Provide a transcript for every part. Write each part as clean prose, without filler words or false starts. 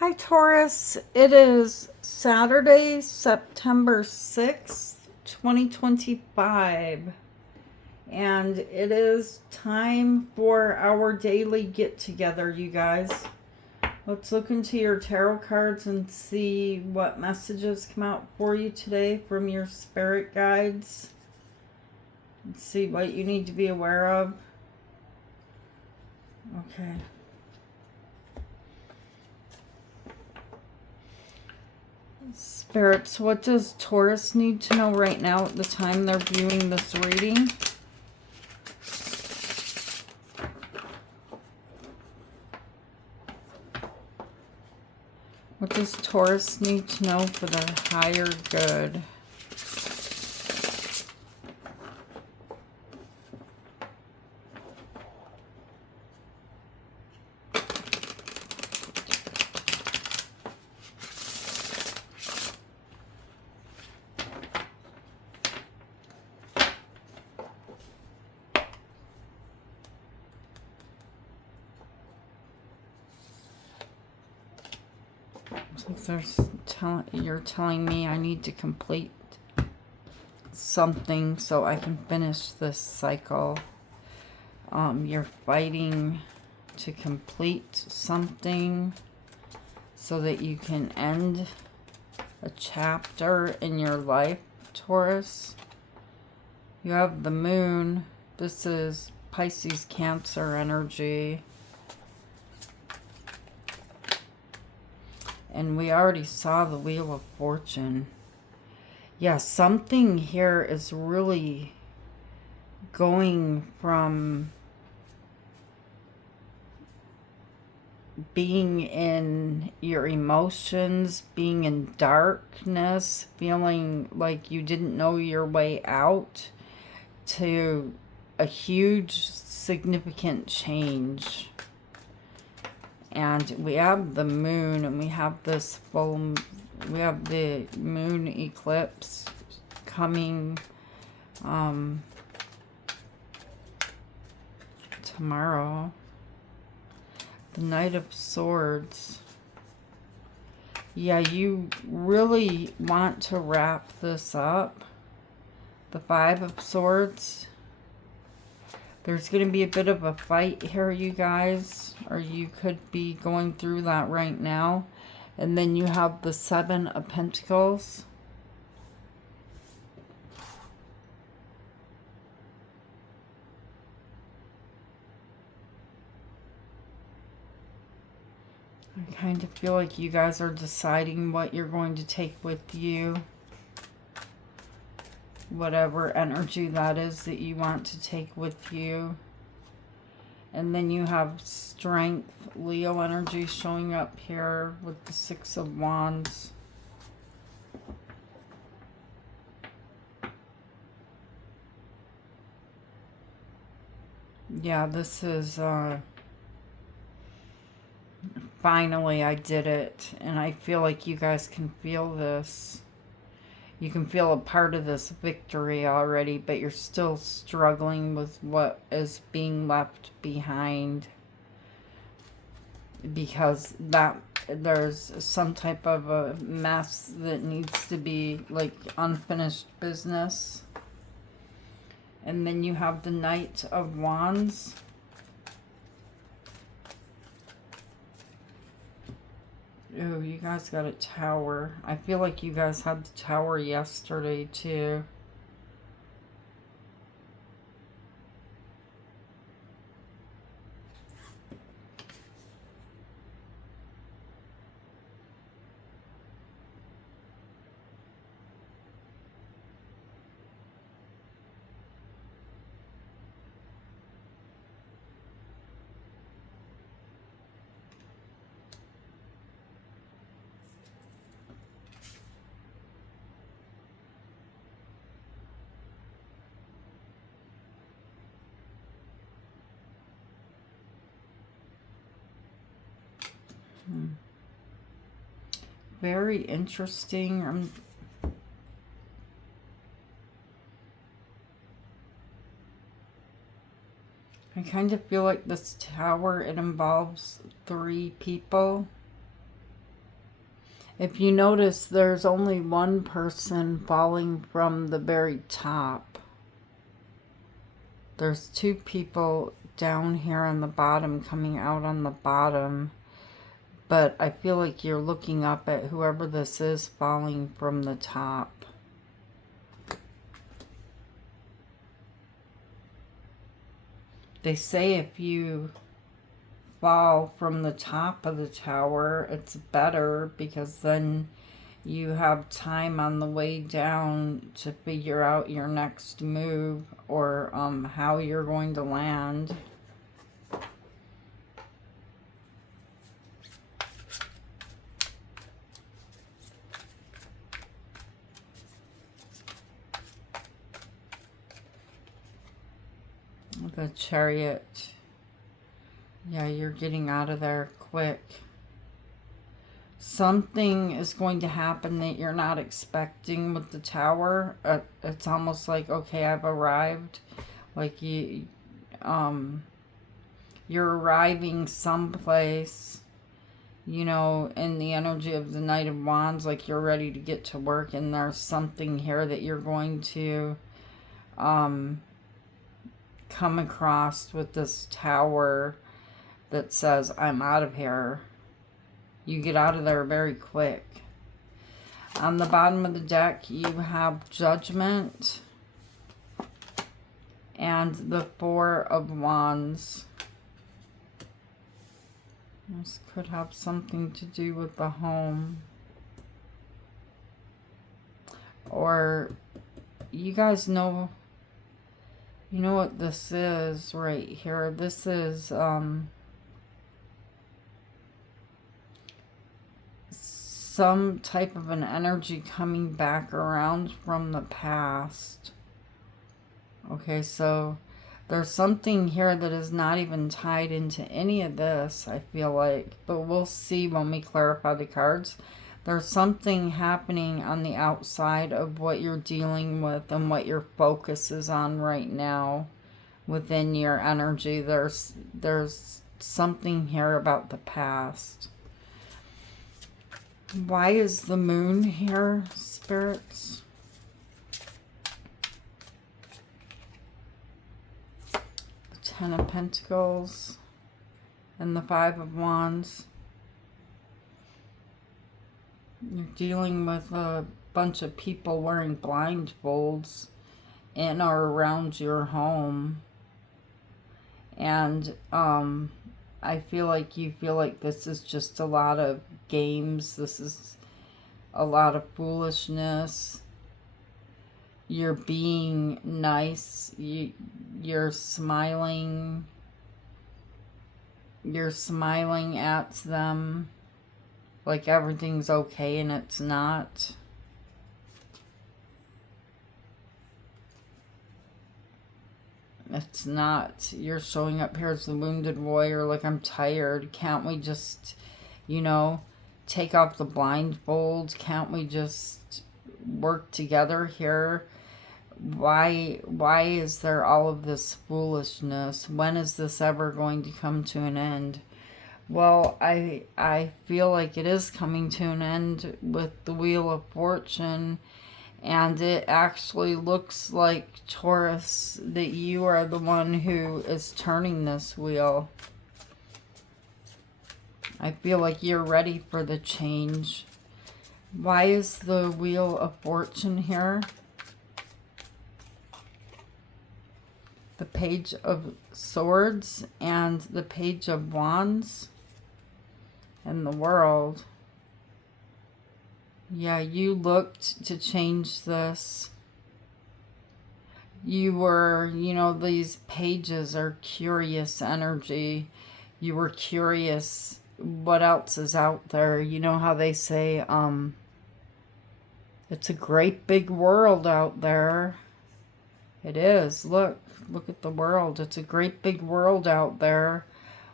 Hi, Taurus. It is Saturday, September 6th, 2025, and it is time for our daily get together, you guys. Let's look into your tarot cards and see what messages come out for you today from your spirit guides. Let's see what you need to be aware of. Okay. Spirits, what does Taurus need to know right now at the time they're viewing this reading? What does Taurus need to know for their higher good? You're telling me I need to complete something so I can finish this cycle. You're fighting to complete something so that you can end a chapter in your life, Taurus. You have the moon. This is Pisces Cancer energy. And we already saw the Wheel of Fortune. Yeah, something here is really going from being in your emotions, being in darkness, feeling like you didn't know your way out, to a huge, significant change. And we have the moon, and we have this we have the moon eclipse coming tomorrow. The Knight of Swords. Yeah, you really want to wrap this up. The Five of Swords. There's going to be a bit of a fight here, you guys, or you could be going through that right now. And then you have the Seven of Pentacles. I kind of feel like you guys are deciding what you're going to take with you. Whatever energy that is that you want to take with you. And then you have Strength, Leo energy showing up here with the Six of Wands. Yeah, this is finally I did it. And I feel like you guys can feel this. You can feel a part of this victory already, but you're still struggling with what is being left behind. Because there's some type of a mess that needs to be like unfinished business. And then you have the Knight of Wands. Oh, you guys got a Tower. I feel like you guys had the Tower yesterday too. Very interesting. I kind of feel like this Tower, it involves 3 people. If you notice, there's only one person falling from the very top. There's two people down here on the bottom coming out on the bottom. But I feel like you're looking up at whoever this is falling from the top. They say if you fall from the top of the tower, it's better because then you have time on the way down to figure out your next move or how you're going to land. The Chariot. Yeah, you're getting out of there quick. Something is going to happen that you're not expecting with the tower. It's almost like, okay, I've arrived. Like you're arriving someplace, you know, in the energy of the Knight of Wands, like you're ready to get to work, and there's something here that you're going to come across with this tower that says, I'm out of here. You get out of there very quick. On the bottom of the deck, you have Judgment and the Four of Wands. This could have something to do with the home. Or you guys know, you know what this is right here. This is some type of an energy coming back around from the past. Okay, so there's something here that is not even tied into any of this, I feel like. But we'll see when we clarify the cards. There's something happening on the outside of what you're dealing with and what your focus is on right now within your energy. There's something here about the past. Why is the moon here, spirits? The Ten of Pentacles and the Five of Wands. You're dealing with a bunch of people wearing blindfolds in or around your home. And I feel like you feel like this is just a lot of games. This is a lot of foolishness. You're being nice. You're smiling. You're smiling at them like everything's okay, and it's not. It's not. You're showing up here as the wounded warrior, like, I'm tired. Can't we just, you know, take off the blindfolds? Can't we just work together here? Why is there all of this foolishness? When is this ever going to come to an end? Well, I feel like it is coming to an end with the Wheel of Fortune. And it actually looks like, Taurus, that you are the one who is turning this wheel. I feel like you're ready for the change. Why is the Wheel of Fortune here? The Page of Swords and the Page of Wands and the World. Yeah, you looked to change this. You were, you know, these pages are curious energy. You were curious what else is out there. You know how they say, it's a great big world out there. It is. Look at the world. It's a great big world out there.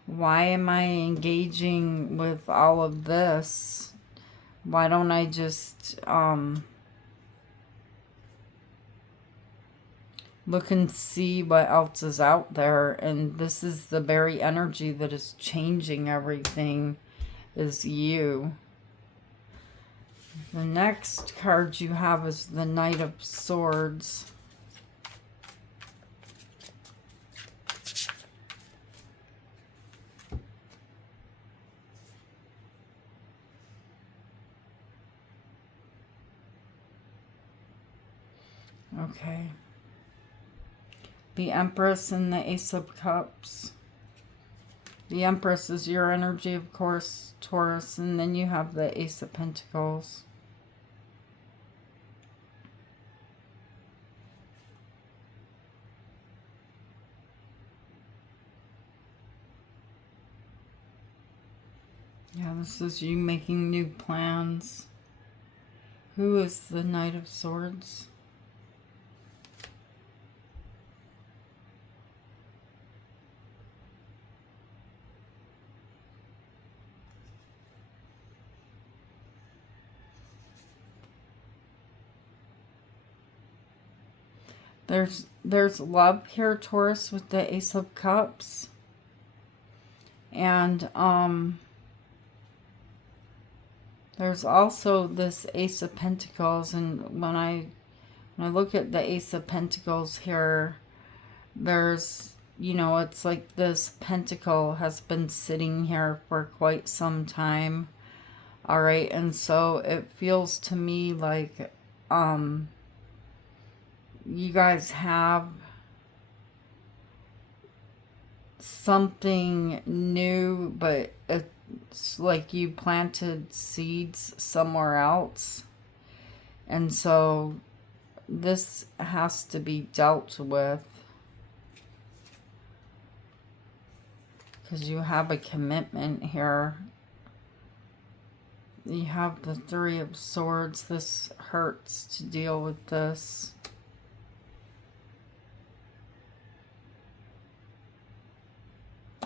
Why am I engaging with all of this? Why don't I just look and see what else is out there? And this is the very energy that is changing everything, is you. The next card you have is the Knight of Swords. Okay. The Empress and the Ace of Cups. The Empress is your energy, of course, Taurus, and then you have the Ace of Pentacles. Yeah, this is you making new plans. Who is the Knight of Swords? There's love here, Taurus, with the Ace of Cups. And there's also this Ace of Pentacles, and when I look at the Ace of Pentacles here, there's, you know, it's like this pentacle has been sitting here for quite some time. All right, and so it feels to me like you guys have something new, but it's like you planted seeds somewhere else. And so this has to be dealt with, because you have a commitment here. You have the Three of Swords. This hurts to deal with this.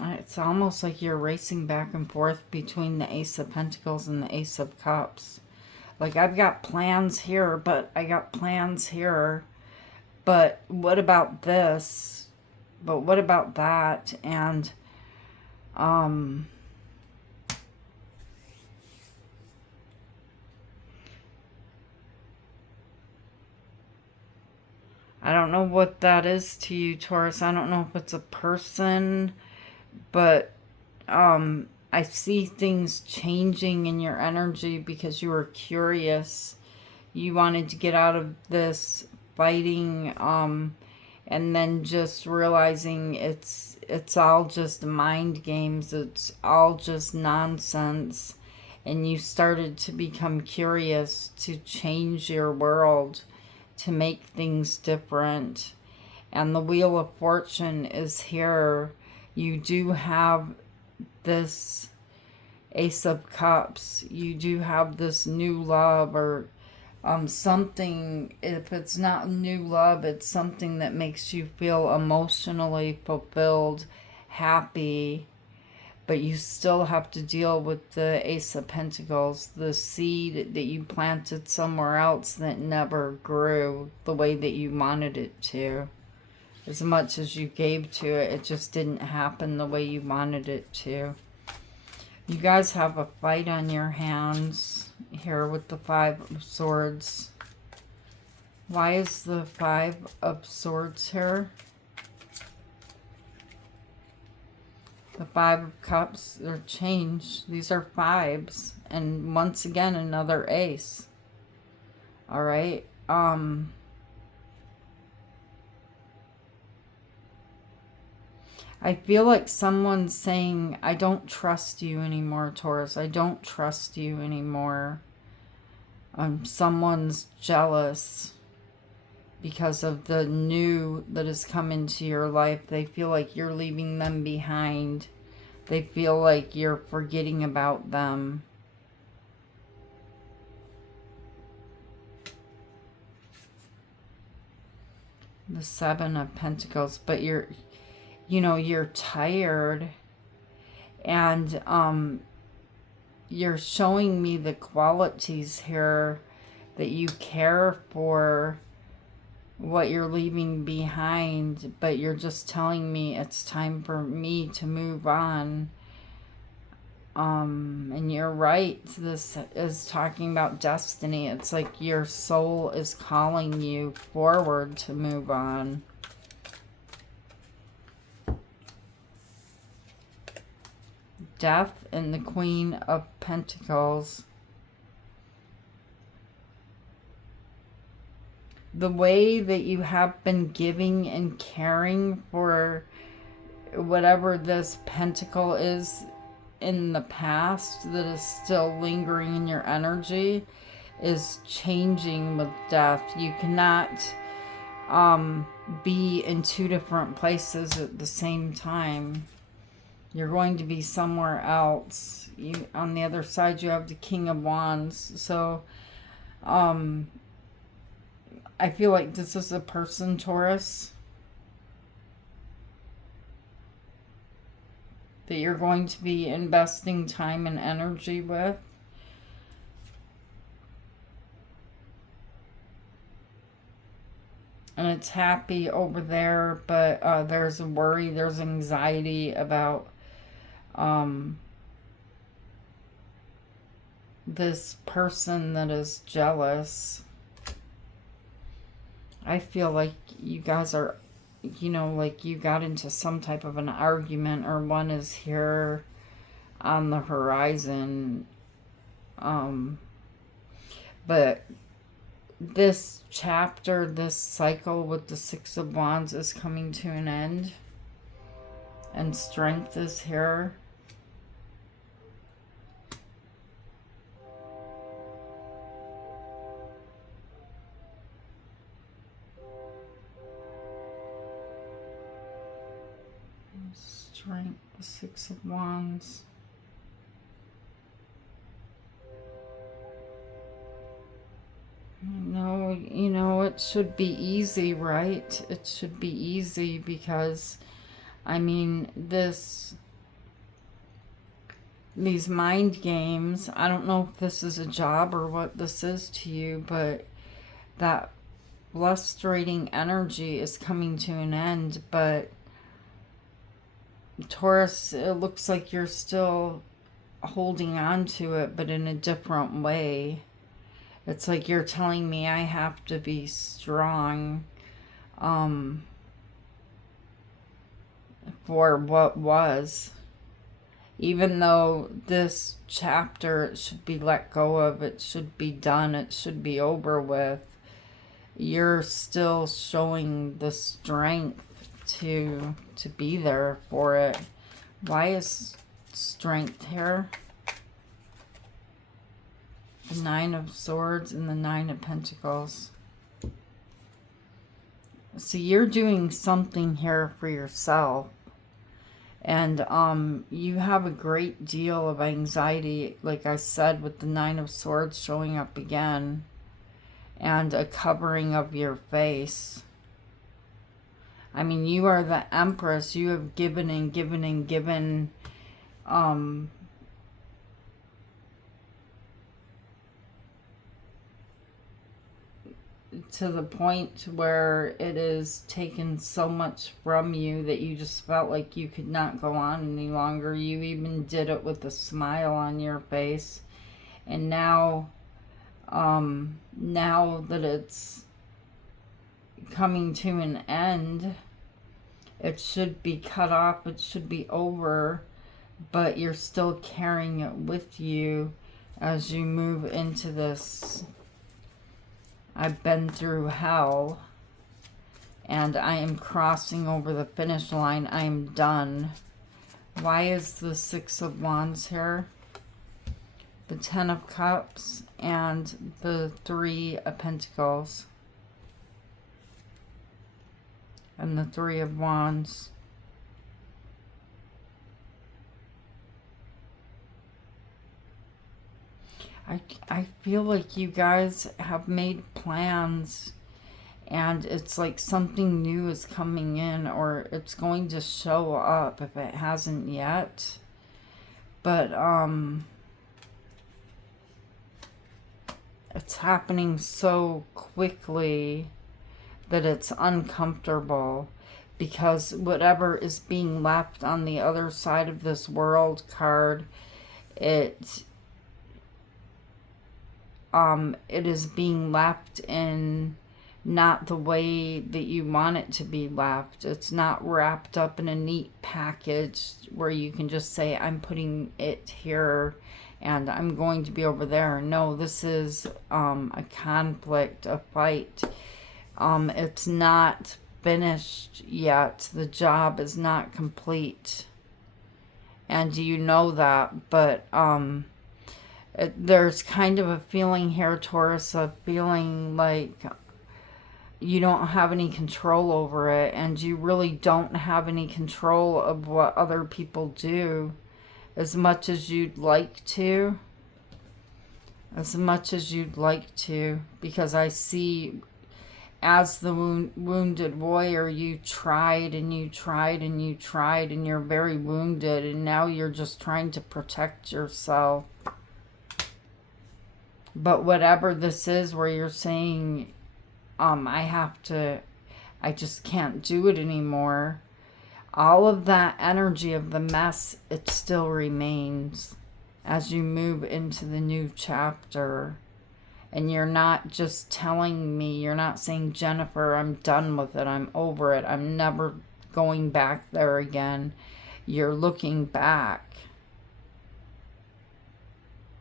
It's almost like you're racing back and forth between the Ace of Pentacles and the Ace of Cups. Like, I've got plans here, but I got plans here. But what about this? But what about that? And, I don't know what that is to you, Taurus. I don't know if it's a person, but I see things changing in your energy because you were curious. You wanted to get out of this fighting, and then just realizing it's all just mind games. It's all just nonsense. And you started to become curious to change your world, to make things different. And the Wheel of Fortune is here. You do have this Ace of Cups. You do have this new love, or something. If it's not new love, it's something that makes you feel emotionally fulfilled, happy. But you still have to deal with the Ace of Pentacles, the seed that you planted somewhere else that never grew the way that you wanted it to. As much as you gave to it, it just didn't happen the way you wanted it to. You guys have a fight on your hands here with the Five of Swords. Why is the Five of Swords here? The Five of Cups, they're changed. These are fives. And once again, another ace. All right. I feel like someone's saying, I don't trust you anymore, Taurus. I don't trust you anymore. Someone's jealous because of the new that has come into your life. They feel like you're leaving them behind. They feel like you're forgetting about them. The Seven of Pentacles. But you're tired. And you're showing me the qualities here that you care for what you're leaving behind, but you're just telling me it's time for me to move on. And you're right. This is talking about destiny. It's like your soul is calling you forward to move on. Death and the Queen of Pentacles. The way that you have been giving and caring for whatever this pentacle is in the past that is still lingering in your energy is changing with death. You cannot be in two different places at the same time. You're going to be somewhere else. On the other side, you have the King of Wands. So I feel like this is a person, Taurus, that you're going to be investing time and energy with. And it's happy over there, but there's a worry, there's anxiety about this person that is jealous. I feel like you guys are, you know, like you got into some type of an argument, or one is here on the horizon. But this chapter, this cycle with the Six of Wands is coming to an end. And strength is here. Strength, the Six of Wands. No, you know, it should be easy, right? It should be easy because, I mean, these mind games, I don't know if this is a job or what this is to you, but that frustrating energy is coming to an end. But Taurus, it looks like you're still holding on to it, but in a different way. It's like you're telling me I have to be strong for what was. Even though this chapter, it should be let go of, it should be done, it should be over with, you're still showing the strength to be there for it. Why is strength here? The Nine of Swords and the Nine of Pentacles. So you're doing something here for yourself. And you have a great deal of anxiety, like I said, with the Nine of Swords showing up again. And a covering of your face. I mean, you are the Empress. You have given and given and given. To the point where it is taken so much from you that you just felt like you could not go on any longer. You even did it with a smile on your face. And now that it's coming to an end, it should be cut off, it should be over, but you're still carrying it with you as you move into this. I've been through hell, and I am crossing over the finish line. I am done. Why is the Six of Wands here? The Ten of Cups and the Three of Pentacles. And the Three of Wands. I feel like you guys have made plans and it's like something new is coming in, or it's going to show up if it hasn't yet. But it's happening so quickly that it's uncomfortable, because whatever is being left on the other side of this World card it it is being left in not the way that you want it to be left. It's not wrapped up in a neat package where you can just say, I'm putting it here and I'm going to be over there. No, this is a conflict, a fight. It's not finished yet. The job is not complete. And you know that, but there's kind of a feeling here, Taurus, of feeling like you don't have any control over it, and you really don't have any control of what other people do as much as you'd like to. As much as you'd like to, because I see as the wounded warrior, you tried and you tried and you tried, and you're very wounded, and now you're just trying to protect yourself. But whatever this is where you're saying, I just can't do it anymore. All of that energy of the mess, it still remains as you move into the new chapter. And you're not just telling me, you're not saying, Jennifer, I'm done with it, I'm over it, I'm never going back there again. You're looking back.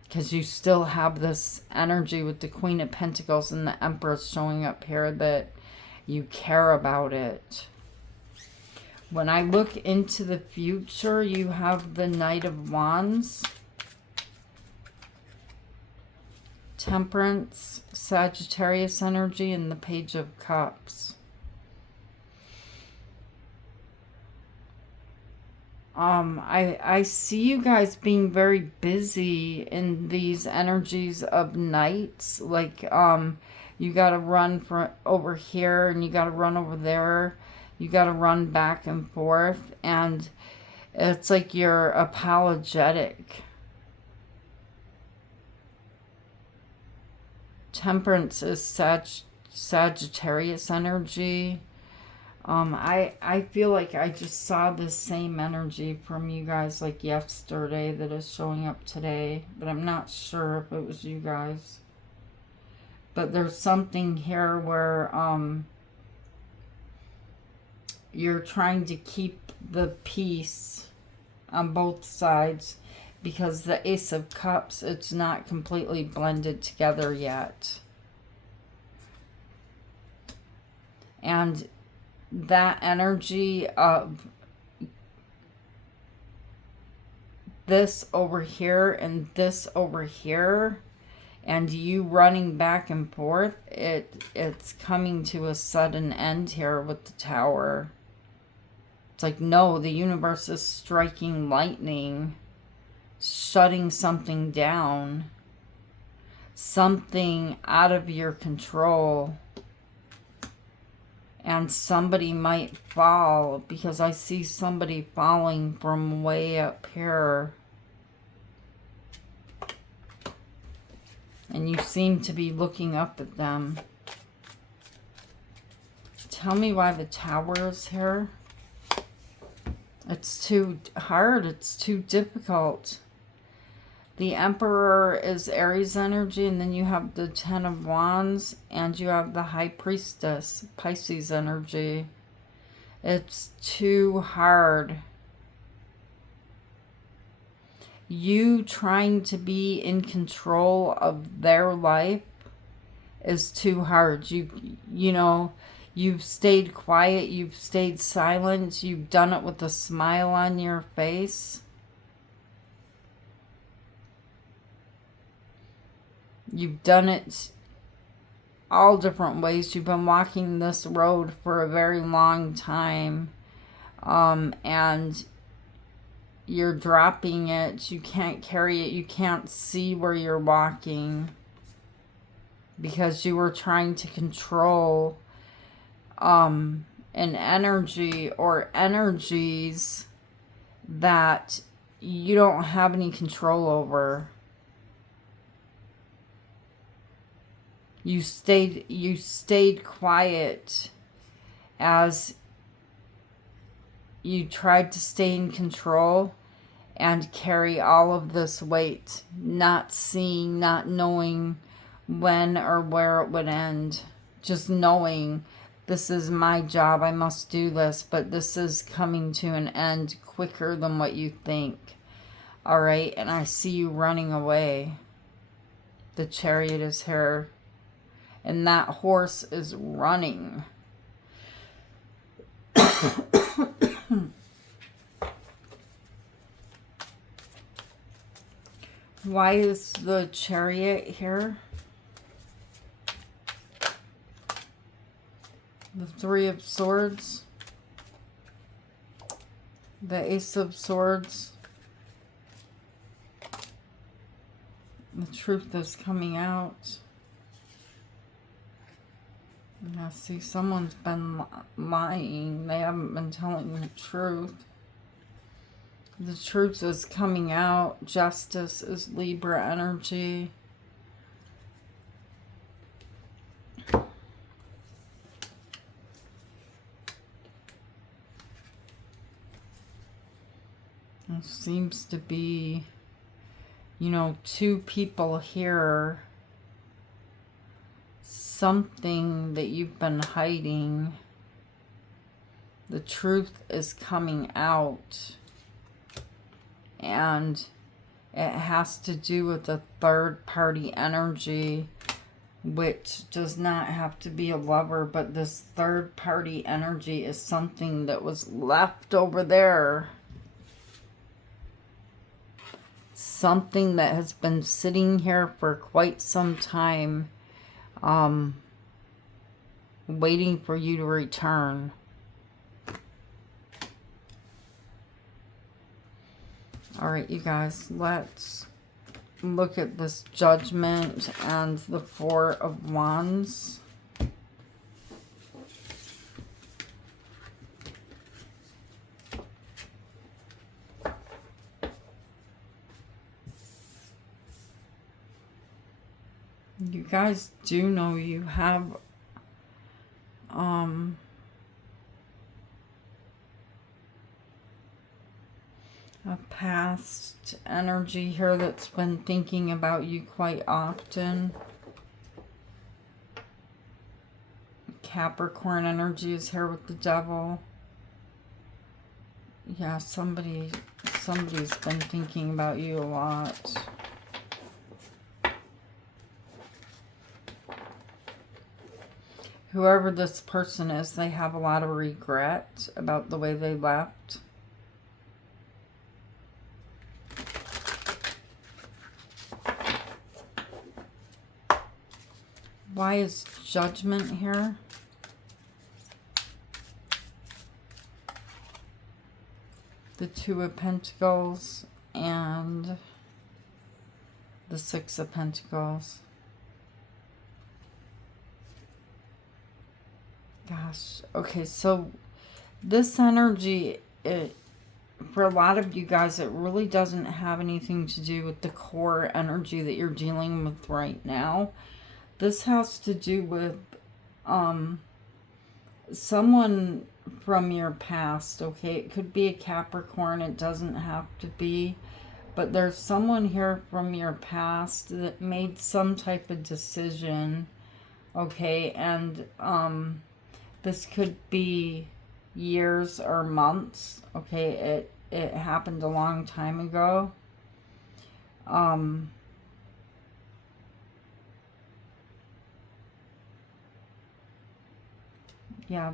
Because you still have this energy with the Queen of Pentacles and the Empress showing up here that you care about it. When I look into the future, you have the Knight of Wands, Temperance, Sagittarius energy, and the Page of Cups. I see you guys being very busy in these energies of nights. Like, you got to run for over here and you got to run over there. You got to run back and forth. And it's like you're apologetic. Temperance is Sagittarius energy. I feel like I just saw the same energy from you guys like yesterday that is showing up today, but I'm not sure if it was you guys. But there's something here where you're trying to keep the peace on both sides, because the Ace of Cups, it's not completely blended together yet. And that energy of this over here and this over here, and you running back and forth, it's coming to a sudden end here with the Tower. It's like, no, the universe is striking lightning, shutting something down, something out of your control. And somebody might fall, because I see somebody falling from way up here. And you seem to be looking up at them. Tell me why the Tower is here. It's too hard. It's too difficult. The Emperor is Aries energy, and then you have the Ten of Wands, and you have the High Priestess, Pisces energy. It's too hard. You trying to be in control of their life is too hard. You know, you've stayed quiet, you've stayed silent, you've done it with a smile on your face. You've done it all different ways. You've been walking this road for a very long time. And you're dropping it. You can't carry it. You can't see where you're walking, because you were trying to control an energy or energies that you don't have any control over. You stayed quiet as you tried to stay in control, and carry all of this weight, not seeing, not knowing when or where it would end, just knowing this is my job, I must do this, but this is coming to an end quicker than what you think. All right, and I see you running away. The Chariot is here, and that horse is running. Why is the Chariot here? The Three of Swords. The Ace of Swords. The truth is coming out. I see someone's been lying. They haven't been telling the truth. The truth is coming out. Justice is Libra energy. There seems to be, you know, two people here. Something that you've been hiding. The truth is coming out. And it has to do with a third party energy, which does not have to be a lover, but this third party energy is something that was left over there. Something that has been sitting here for quite some time, waiting for you to return. All right, you guys, let's look at this Judgment and the Four of Wands. You guys do know you have a past energy here that's been thinking about you quite often. Capricorn energy is here with the Devil. Yeah, somebody's been thinking about you a lot. Whoever this person is, they have a lot of regret about the way they left. Why is Judgment here? The Two of Pentacles and the Six of Pentacles. Gosh, okay, so this energy, for a lot of you guys, it really doesn't have anything to do with the core energy that you're dealing with right now. This has to do with someone from your past, okay? It could be a Capricorn, it doesn't have to be, but there's someone here from your past that made some type of decision, okay? And this could be years or months, okay? It happened a long time ago. Yeah,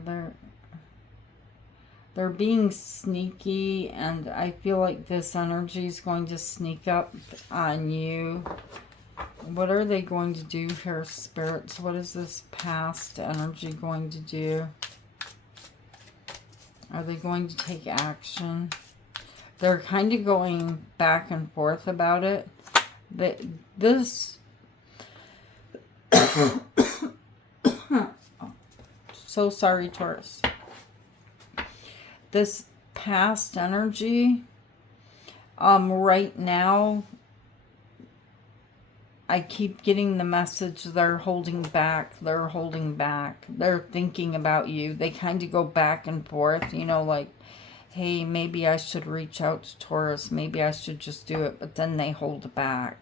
they're being sneaky, and I feel like this energy is going to sneak up on you. What are they going to do here, spirits? What is this past energy going to do? Are they going to take action? They're kind of going back and forth about it. This... So sorry, Taurus. This past energy, right now, I keep getting the message they're holding back, they're holding back, they're thinking about you. They kind of go back and forth, you know, like, hey, maybe I should reach out to Taurus. Maybe I should just do it. But then they hold back.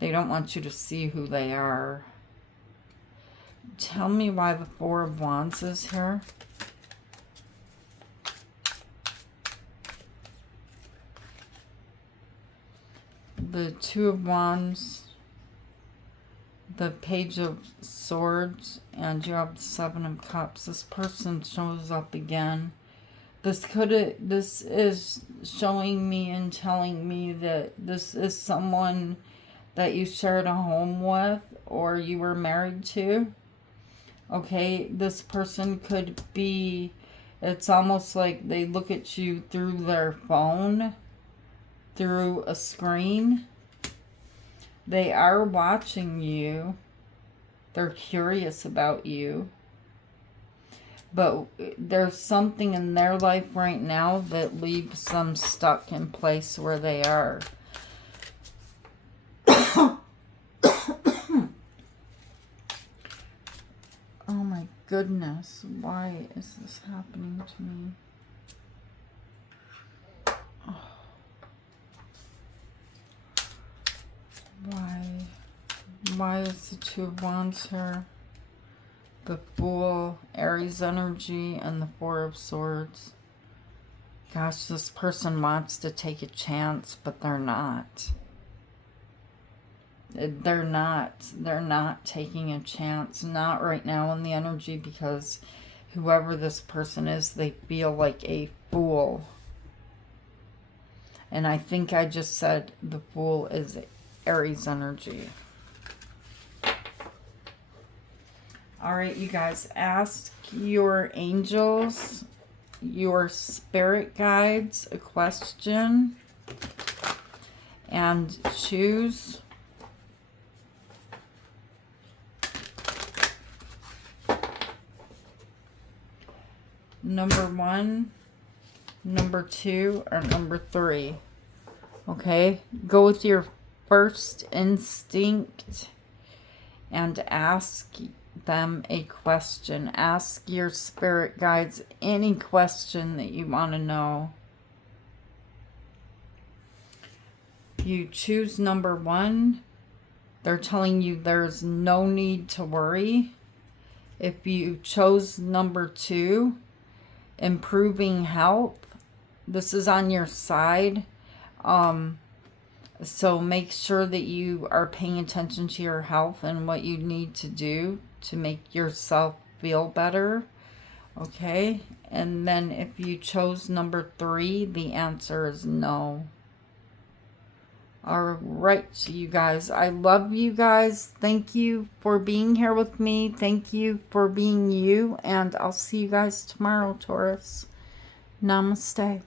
They don't want you to see who they are. Tell me why the Four of Wands is here. The Two of Wands, the Page of Swords, and you have the Seven of Cups. This person shows up again. This is showing me and telling me that this is someone that you shared a home with or you were married to. Okay, this person could be, it's almost like they look at you through their phone, through a screen. They are watching you. They're curious about you. But there's something in their life right now that leaves them stuck in place where they are. Oh my goodness, why is this happening to me? Oh. Why is the Two of Wands here? The Fool, Aries energy, and the Four of Swords. Gosh, this person wants to take a chance, but they're not. They're not taking a chance. Not right now in the energy, because whoever this person is, they feel like a fool. And I think I just said the Fool is Aries energy. All right, you guys, ask your angels, your spirit guides a question and choose. Number 1, number 2, or number 3. Okay, go with your first instinct and ask them a question. Ask your spirit guides any question that you want to know. You choose number 1. They're telling you there's no need to worry. If you chose number 2, improving health, this is on your side. So make sure that you are paying attention to your health and what you need to do to make yourself feel better. Okay, and then if you chose number 3, the answer is no. All right, you guys, I love you guys. Thank you for being here with me. Thank you for being you, and I'll see you guys tomorrow, Taurus. Namaste.